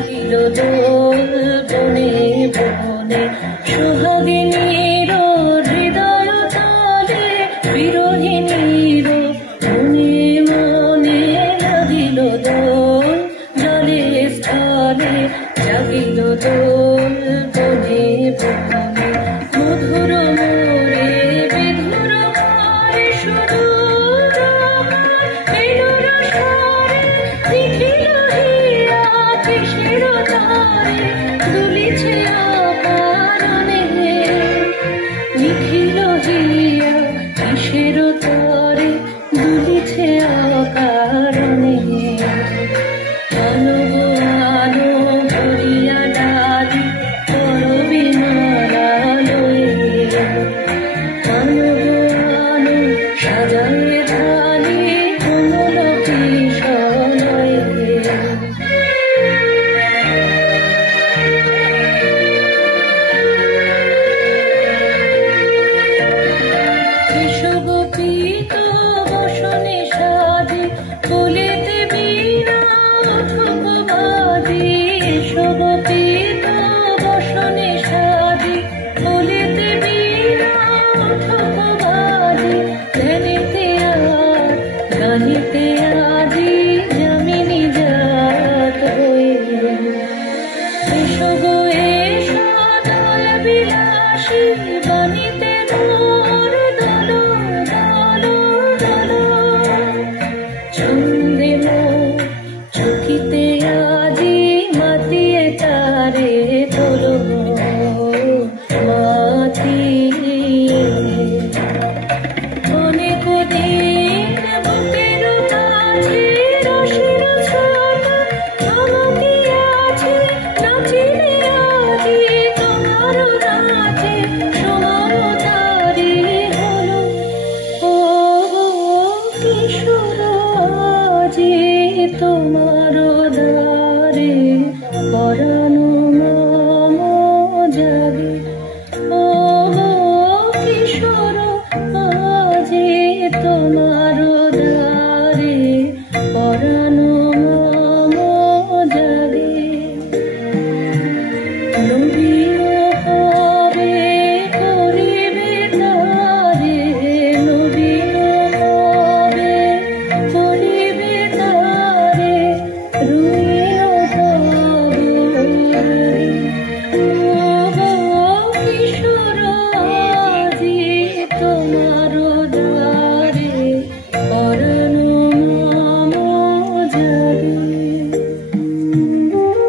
জাগিল দোল বনে বনে সোহাগিনীর হৃদয় তলে বিরোহিণীর মনে মনে লাগিল দোল জলে স্থলে জাগিল দোল বনে বনে মধুর মোরে বিধুর ঘরে সুদূর এলোর স্বরে নিখিল হিয়া কিসের তারে দুলিছে অকারণে নিখিল হিয়া কিসের তারে দুলিছে অকারণে আলো আলো ভরিয়া ডালি করবি মালালয়ে আলো আলো সাজায়ে থালি কোমল কিশলয়ে গোপীত বসনে সাজে বলিতে বীণা অথক বাজে গোপীত বসনে সাজে বলিতে বীণা অথক বাজে ধ্যানিতে আর গানিতে আজি যামিনী জাত হয়ে এসো গো এসো দল বিলাসী বাণীতে মোর দল দল দল ছন্দে মোর চকিতে আজি মাতিয়ে তারে তোলো মাতিয়ে অনেক দিন বুকের কাছে রসের ছোটা আমাকে আছে নাচিলে আজি তোমার নাচে সময় তারি হলো ও কিশোর আজি তোমার দ্বারে পরানো মম জাগে ও